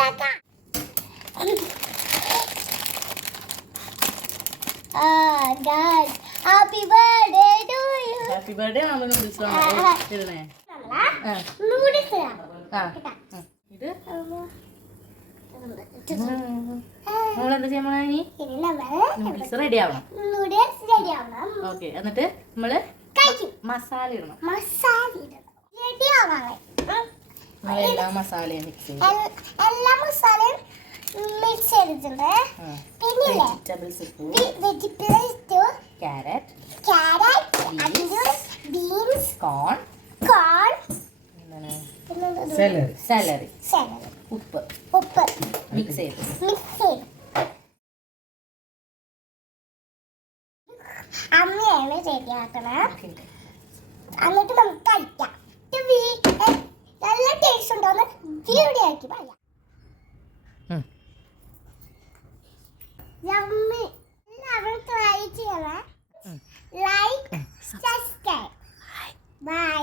ഉണ്ടാക്കാം. Guys, happy birthday to you. Happy birthday ആണ് noodles ഇടണേ. നൂഡിൽസ് ഇത് നമ്മളെന്താ ചെയ്യണം? ഇനി നൂഡിൽസ് റെഡി ആവണം. നൂഡിൽസ് റെഡി ആവണം. ഓക്കെ, എന്നിട്ട് നമ്മള് കഴിക്കും. മസാല ഇടണം. മസാല ഇടണം. റെഡി ആവണം. എല്ലാ മസാലയും മിക്സ് ചെയ്യും. എല്ലാ മസാലയും മിക്സ് ചെയ്തിട്ടുണ്ട്. പിന്നെ വെജിറ്റബിൾസ് ഇട്ടു. വെജിറ്റബിൾസ്, ക്യാരറ്റ്, ബീൻസ്, കോൺ, സാലറി, ഉപ്പ് മിക്സ് ചെയ്തു. അമ്മയാണ് റെഡിയാക്കണം. എന്നിട്ട് നമുക്ക് കഴിക്കാം. നല്ല ടേസ്റ്റ് ഉണ്ടോന്ന് വീഡിയോ ആക്കി പറയാം. എല്ലാവരും ട്രൈ ചെയ്യണം. Like, subscribe. ബൈ.